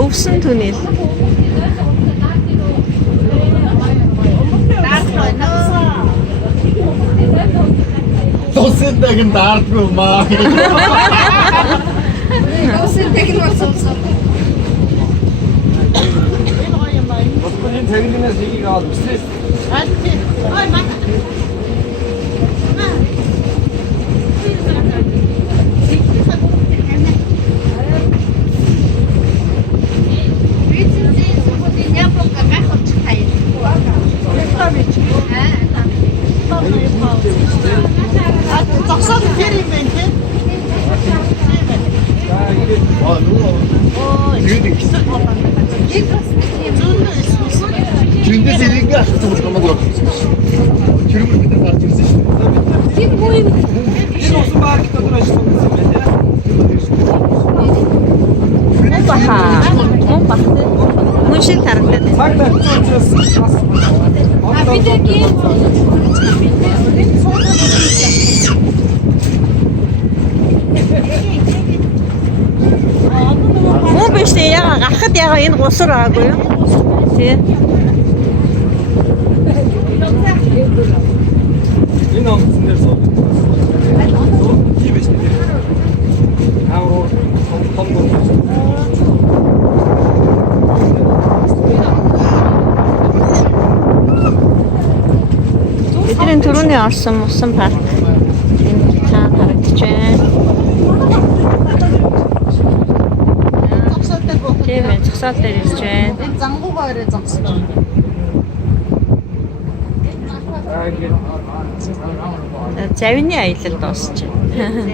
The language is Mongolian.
Өвсөн түнэл. Тосэндэг нь даардгүй маа. Тосэндэг нь болсон. Господин цаглынаас нэгийг аваад өсрөөс. Ой маа. Зогсоод тэр юм байна те. Жүндээс ирээгээ авчихсан юм байна. Чирмэр бид нар гарч ирсэн шүү дээ. Тийм үү юм. Энэ усан баард дотор ажилласан юм байна. Мөн баха. Мөн бахтай. Мөн шиг тарагдаад байна. Цаг тавьчихсан учраас Мөн биш дээ яга гарахад яга энэ гусар байгаагүй юу? Тий. энэ онгоцон дээр сууж. Тийм биш үү? Аавруу том Бидний түрүүний орсон усан парк энэ цаана харагдаж байна. Тийм ээ, зогсоол дээр ирж байна. Энэ зангуугаа өрөө зогсоо. Завины аялал дуусч байна.